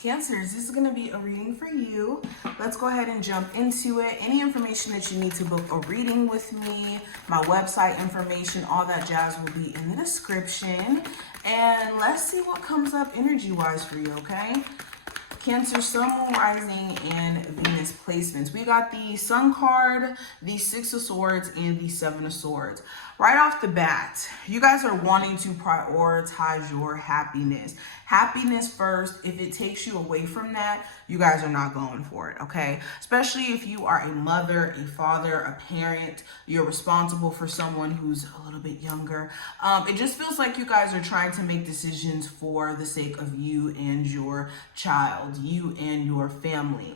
Cancers, this is going to be a reading for you. Let's go ahead and jump into it. Any information that you need to book a reading with me, my website information, all that jazz will be in the description. And let's see what comes up energy-wise for you, okay? Cancer, Sun, Moon, Rising, and Venus placements. We got the Sun card, the Six of Swords, and the Seven of Swords. Right off the bat, you guys are wanting to prioritize your happiness. Happiness first. If it takes you away from that, you guys are not going for it, okay? Especially if you are a mother, a father, a parent, you're responsible for someone who's a little bit younger. It just feels like you guys are trying to make decisions for the sake of you and your child, you and your family.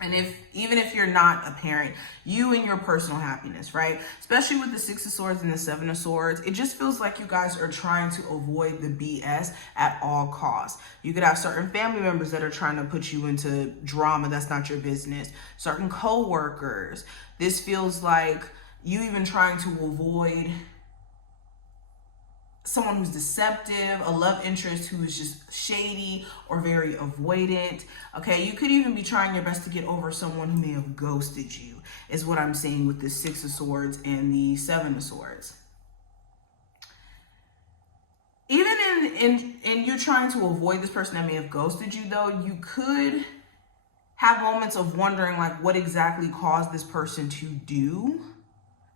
And even if you're not a parent, you and your personal happiness, right? Especially with the Six of Swords and the Seven of Swords, it just feels like you guys are trying to avoid the BS at all costs. You could have certain family members that are trying to put you into drama that's not your business. Certain co-workers. This feels like you even trying to avoid someone who's deceptive, a love interest who is just shady or very avoidant. Okay, you could even be trying your best to get over someone who may have ghosted you, is what I'm saying with the Six of Swords and the Seven of Swords. Even in you trying to avoid this person that may have ghosted you, though, you could have moments of wondering, like, what exactly caused this person to do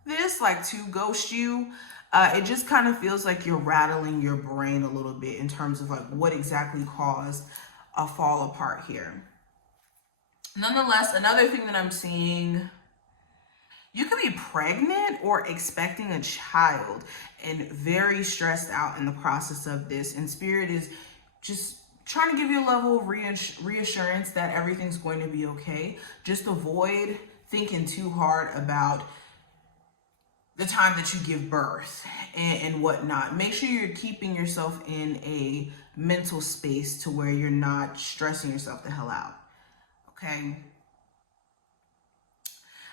this, like to ghost you. It just kind of feels like you're rattling your brain a little bit in terms of like what exactly caused a fall apart here. Nonetheless, another thing that I'm seeing, you could be pregnant or expecting a child and very stressed out in the process of this. And Spirit is just trying to give you a level of reassurance that everything's going to be okay. Just avoid thinking too hard about the time that you give birth and whatnot. Make sure you're keeping yourself in a mental space to where you're not stressing yourself the hell out, okay?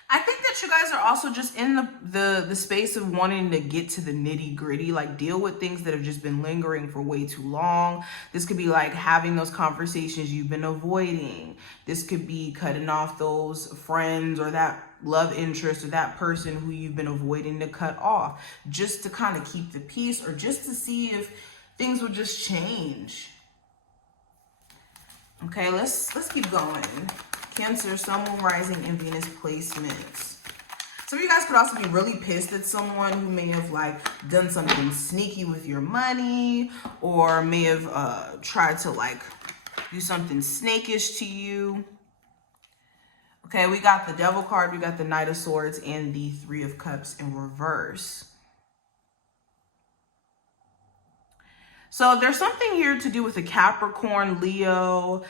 I think that you guys are also just in the space of wanting to get to the nitty gritty, like deal with things that have just been lingering for way too long. This could be like having those conversations you've been avoiding. This could be cutting off those friends or that love interest or that person who you've been avoiding to cut off, just to kind of keep the peace or just to see if things will just change. Okay, let's keep going. Cancer, Sun, Moon, Rising, and Venus placements. Some of you guys could also be really pissed at someone who may have like done something sneaky with your money, or may have tried to like do something snakish to you. Okay, we got the Devil card, we got the Knight of Swords, and the Three of Cups in reverse. So there's something here to do with the Capricorn, Leo,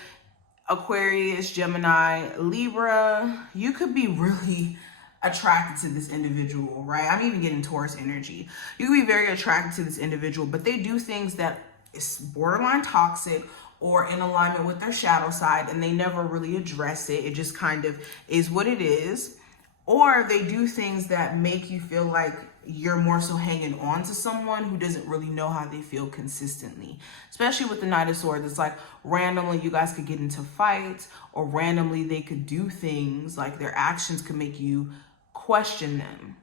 Aquarius, Gemini, Libra. You could be really attracted to this individual, right? I'm even getting Taurus energy. You could be very attracted to this individual, but they do things that is borderline toxic or in alignment with their shadow side, and they never really address it. It just kind of is what it is. Or they do things that make you feel like you're more so hanging on to someone who doesn't really know how they feel consistently. Especially with the Knight of Swords, it's like randomly you guys could get into fights, or randomly they could do things, like their actions could make you question them.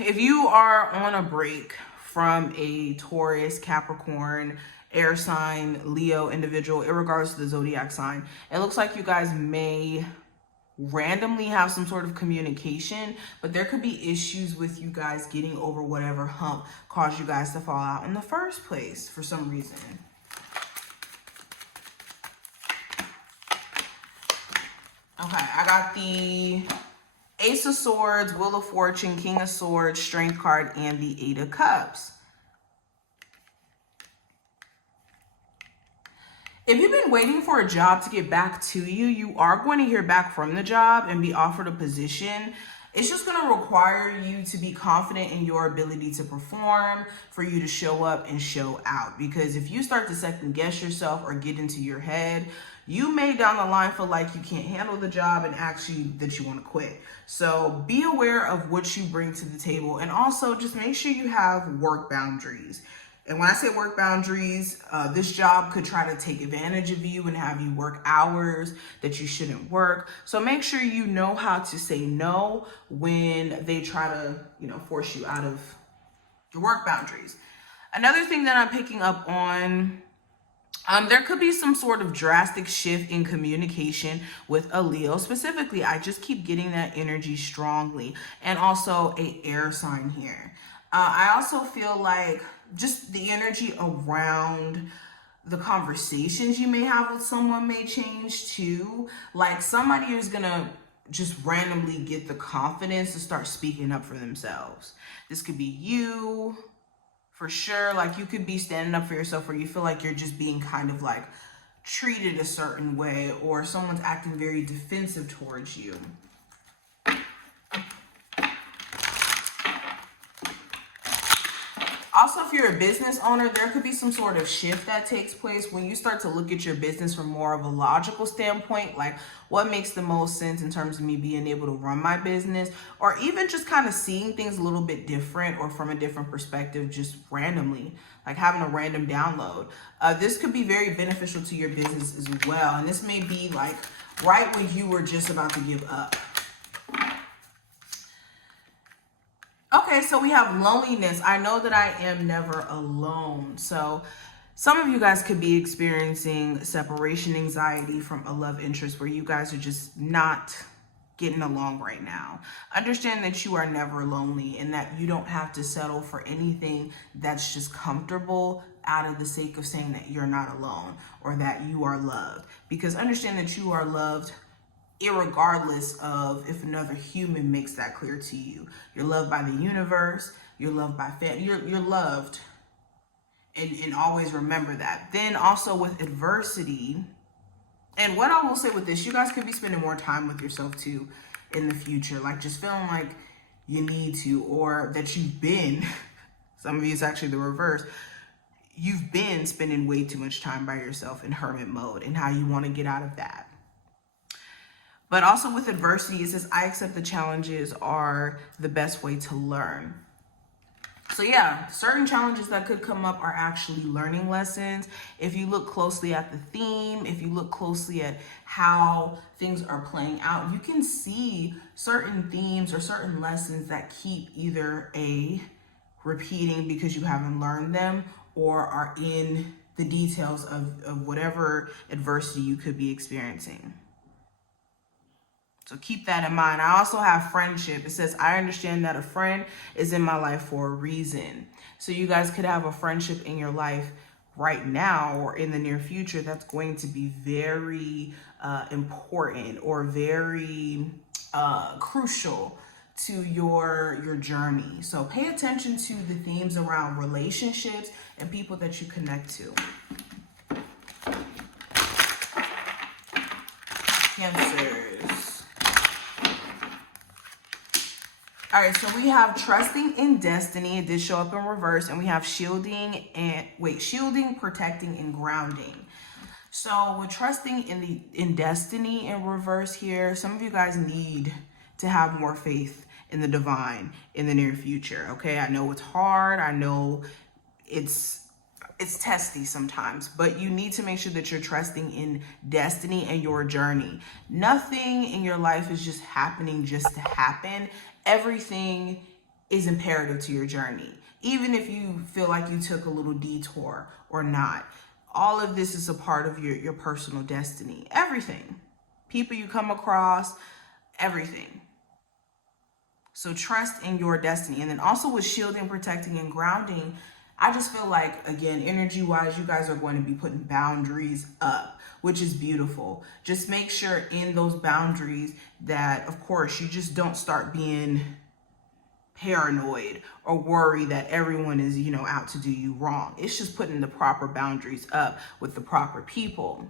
If you are on a break from a Taurus, Capricorn, air sign, Leo individual, irregardless of the zodiac sign, it looks like you guys may randomly have some sort of communication, but there could be issues with you guys getting over whatever hump caused you guys to fall out in the first place for some reason. Okay, I got the Ace of Swords, Wheel of Fortune, King of Swords, Strength card, and the Eight of Cups. If you've been waiting for a job to get back to you, you are going to hear back from the job and be offered a position. It's just going to require you to be confident in your ability to perform, for you to show up and show out. Because if you start to second guess yourself or get into your head, you may down the line feel like you can't handle the job and actually that you want to quit. So be aware of what you bring to the table, and also just make sure you have work boundaries. And when I say work boundaries, this job could try to take advantage of you and have you work hours that you shouldn't work. So make sure you know how to say no when they try to, force you out of your work boundaries. Another thing that I'm picking up on, there could be some sort of drastic shift in communication with a Leo. Specifically, I just keep getting that energy strongly, and also a air sign here. I also feel like just the energy around the conversations you may have with someone may change too. Like somebody is gonna just randomly get the confidence to start speaking up for themselves. This could be you, for sure. Like you could be standing up for yourself, or you feel like you're just being kind of like treated a certain way, or someone's acting very defensive towards you. Also, if you're a business owner, there could be some sort of shift that takes place when you start to look at your business from more of a logical standpoint, like what makes the most sense in terms of me being able to run my business, or even just kind of seeing things a little bit different or from a different perspective, just randomly, like having a random download. This could be very beneficial to your business as well. And this may be like right when you were just about to give up. Okay, so we have loneliness. I know that I am never alone. So some of you guys could be experiencing separation anxiety from a love interest where you guys are just not getting along right now. Understand that you are never lonely and that you don't have to settle for anything that's just comfortable out of the sake of saying that you're not alone or that you are loved. Because understand that you are loved irregardless of if another human makes that clear to you. You're loved by the universe, you're loved by family, you're loved. And always remember that. Then also with adversity, and what I will say with this, you guys could be spending more time with yourself too in the future, like just feeling like you need to, or that you've been, some of you it's actually the reverse, you've been spending way too much time by yourself in hermit mode, and how you want to get out of that. But also with adversity, it says, I accept the challenges are the best way to learn. So yeah, certain challenges that could come up are actually learning lessons. If you look closely at the theme, if you look closely at how things are playing out, you can see certain themes or certain lessons that keep either repeating because you haven't learned them, or are in the details of whatever adversity you could be experiencing. So keep that in mind. I also have friendship. It says, I understand that a friend is in my life for a reason. So you guys could have a friendship in your life right now or in the near future that's going to be very important or very crucial to your journey. So pay attention to the themes around relationships and people that you connect to. Cancers. All right, so we have trusting in destiny. It did show up in reverse, and we have shielding, protecting, and grounding. So with trusting in destiny in reverse here, some of you guys need to have more faith in the divine in the near future. Okay, I know it's hard. I know it's testy sometimes, but you need to make sure that you're trusting in destiny and your journey. Nothing in your life is just happening just to happen. Everything is imperative to your journey. Even if you feel like you took a little detour or not, all of this is a part of your personal destiny. Everything. People you come across, everything. So trust in your destiny. And then also with shielding, protecting, and grounding, I just feel like, again, energy-wise, you guys are going to be putting boundaries up, which is beautiful. Just make sure in those boundaries that, of course, you just don't start being paranoid or worry that everyone is, out to do you wrong. It's just putting the proper boundaries up with the proper people.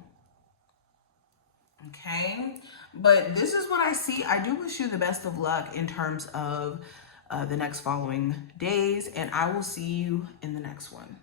Okay? But this is what I see. I do wish you the best of luck in terms of the next following days, and I will see you in the next one.